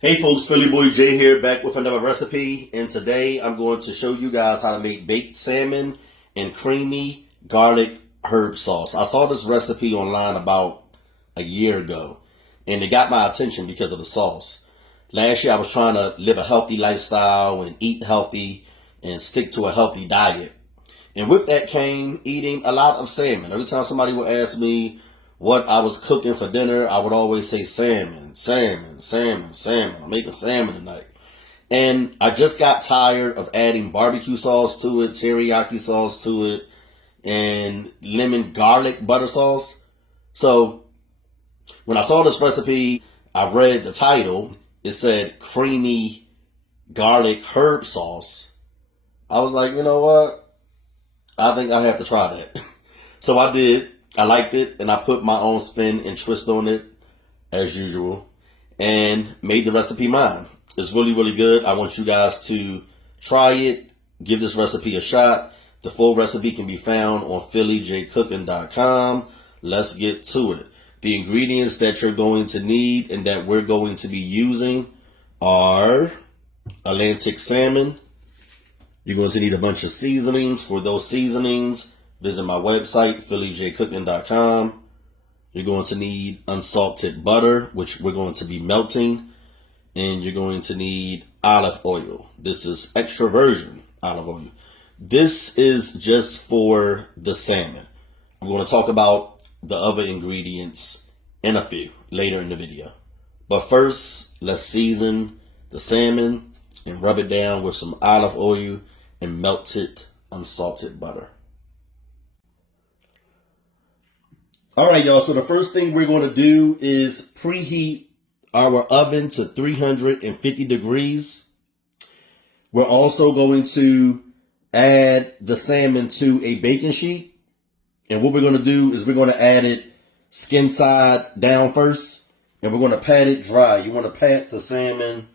Hey folks, Philly Boy J here, back with another recipe, and today I'm going to show you guys how to make baked salmon and creamy garlic herb sauce. I saw this recipe online about a year ago, and it got my attention because of the sauce. Last year I was trying to live a healthy lifestyle and eat healthy and stick to a healthy diet. And with that came eating a lot of salmon. Every time somebody would ask me what I was cooking for dinner, I would always say salmon, salmon, salmon, salmon. I'm making salmon tonight. And I just got tired of adding barbecue sauce to it, teriyaki sauce to it, and lemon garlic butter sauce. So when I saw this recipe, I read the title. It said creamy garlic herb sauce. I was like, you know what? I think I have to try that. So I did. I liked it, and I put my own spin and twist on it, as usual, and made the recipe mine. It's really, really good. I want you guys to try it, give this recipe a shot. The full recipe can be found on PhillyJCook.com. Let's get to it. The ingredients that you're going to need and that we're going to be using are Atlantic salmon. You're going to need a bunch of seasonings. For those seasonings, visit my website, PhillyJCook.com. You're going to need unsalted butter, which we're going to be melting. And you're going to need olive oil. This is extra virgin olive oil. This is just for the salmon. I'm going to talk about the other ingredients in a few later in the video. But first, let's season the salmon and rub it down with some olive oil and melted unsalted butter. All right, y'all. So the first thing we're going to do is preheat our oven to 350 degrees. We're also going to add the salmon to a baking sheet. And what we're going to do is we're going to add it skin side down first. And we're going to pat it dry. You want to pat the salmon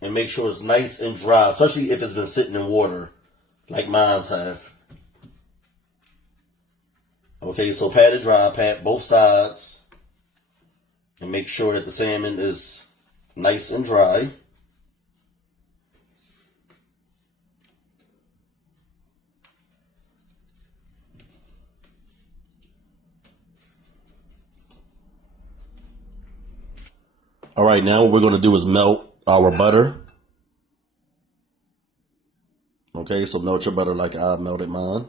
and make sure it's nice and dry, especially if it's been sitting in water like mine's have. Okay, so pat it dry, pat both sides, and make sure that the salmon is nice and dry. All right, now what we're going to do is melt our butter. Okay, so melt your butter like I melted mine.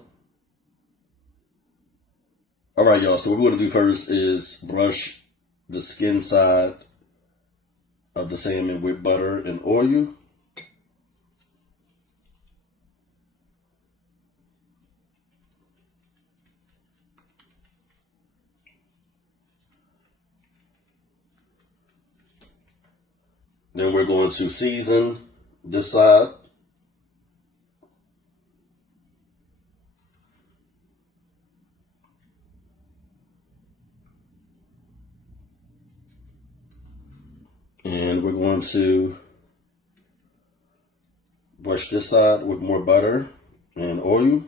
All right, y'all, so what we're going to do first is brush the skin side of the salmon with butter and oil. Then we're going to season this side. And we're going to brush this side with more butter and oil.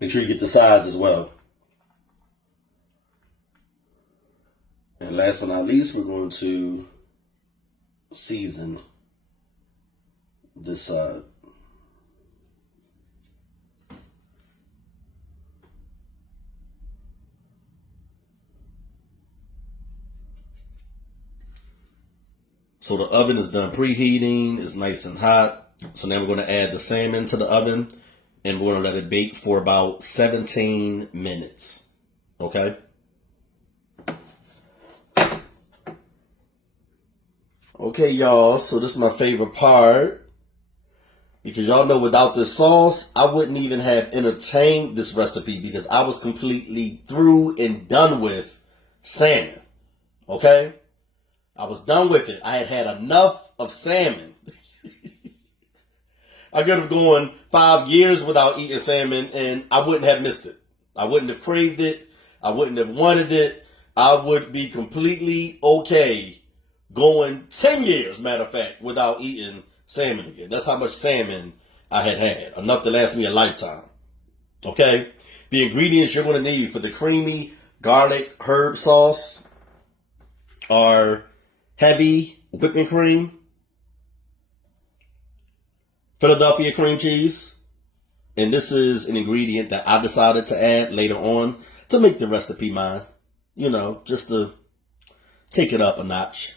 Make sure you get the sides as well. And last but not least, we're going to season this side. So the oven is done preheating. It's nice and hot. So now we're going to add the salmon to the oven, and we're going to let it bake for about 17 minutes. Okay? Okay, y'all. So this is my favorite part, because y'all know without this sauce, I wouldn't even have entertained this recipe because I was completely through and done with salmon. Okay? I was done with it. I had had enough of salmon. I could have gone 5 years without eating salmon and I wouldn't have missed it. I wouldn't have craved it. I wouldn't have wanted it. I would be completely okay going 10 years, matter of fact, without eating salmon again. That's how much salmon I had had. Enough to last me a lifetime. Okay? The ingredients you're going to need for the creamy garlic herb sauce, our heavy whipping cream, Philadelphia cream cheese, and this is an ingredient that I decided to add later on to make the recipe mine, you know, just to take it up a notch.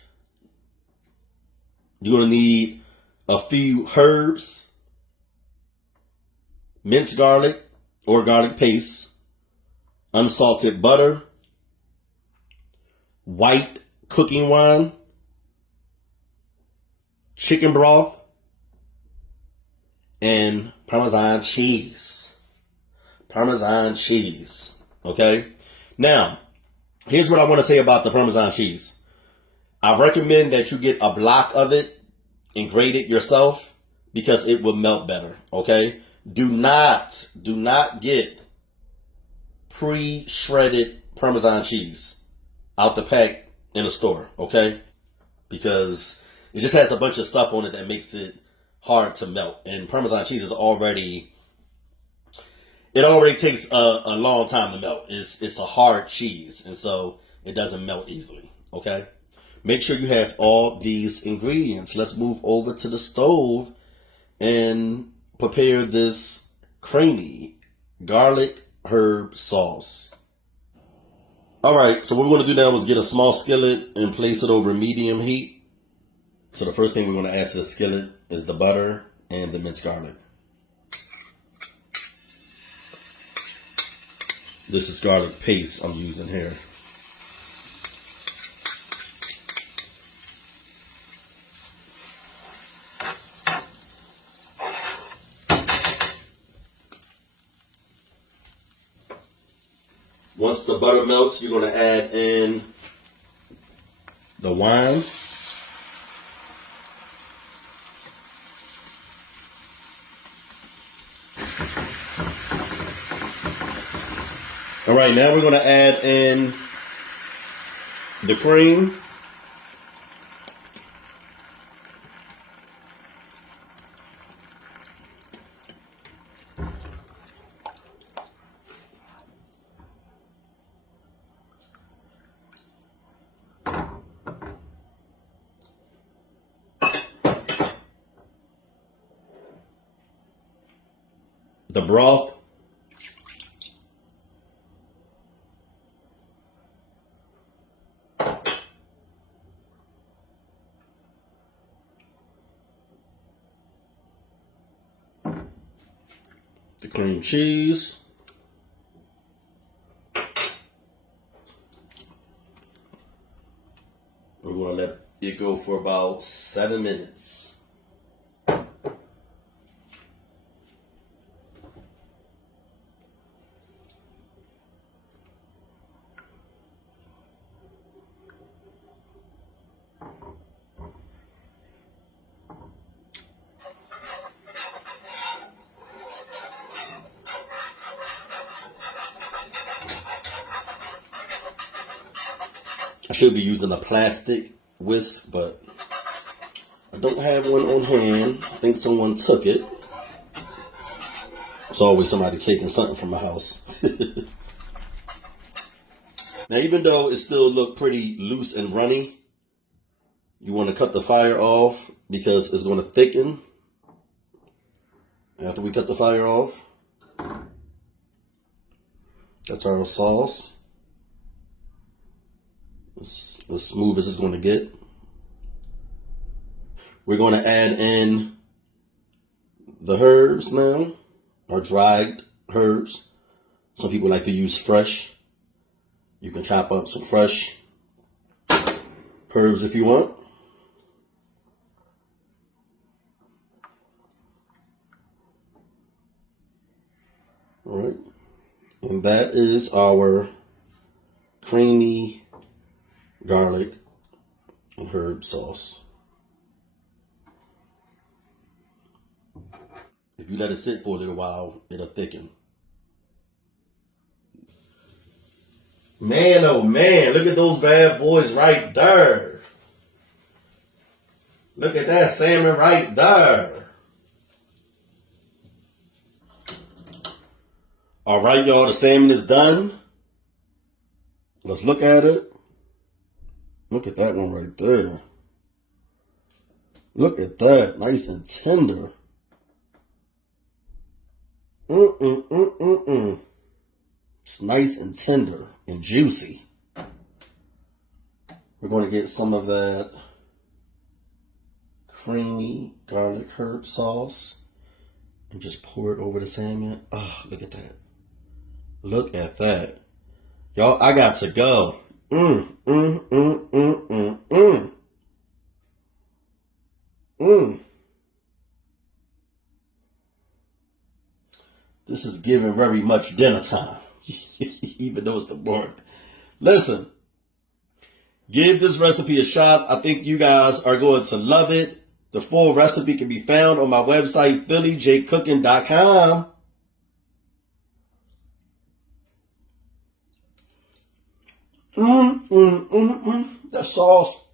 You're going to need a few herbs, minced garlic or garlic paste, unsalted butter, white cooking wine, chicken broth, and Parmesan cheese. Parmesan cheese. Okay? Now, here's what I want to say about the Parmesan cheese. I recommend that you get a block of it and grate it yourself because it will melt better. Okay? Do not get pre-shredded Parmesan cheese out the pack in a store. Okay? Because it just has a bunch of stuff on it that makes it hard to melt. And Parmesan cheese is already takes a long time to melt. It's a hard cheese, and so it doesn't melt easily. Okay? Make sure you have all these ingredients. Let's move over to the stove and prepare this creamy garlic herb sauce. All right, so what we're going to do now is get a small skillet and place it over medium heat. So the first thing we're going to add to the skillet is the butter and the minced garlic. This is garlic paste I'm using here. Once the butter melts, you're going to add in the wine. All right, now we're going to add in the cream. The broth. The cream cheese. We're going to let it go for about 7 minutes. I should be using a plastic whisk, but I don't have one on hand. I think someone took it. It's always somebody taking something from my house. Now, even though it still looked pretty loose and runny, you want to cut the fire off because it's going to thicken after we cut the fire off. That's our sauce. As smooth as it's going to get. We're going to add in the herbs now, or dried herbs. Some people like to use fresh. You can chop up some fresh herbs if you want. All right. And that is our creamy garlic and herb sauce. If you let it sit for a little while, it'll thicken. Man, oh man, look at those bad boys right there. Look at that salmon right there. All right, y'all, the salmon is done. Let's look at it. Look at that one right there. Look at that. Nice and tender. It's nice and tender and juicy. We're going to get some of that creamy garlic herb sauce and just pour it over the salmon. Oh, look at that. Look at that. Y'all, I got to go. This is giving very much dinner time, even though it's the morning. Listen, give this recipe a shot. I think you guys are going to love it. The full recipe can be found on my website, PhillyJCooking.com. That sauce.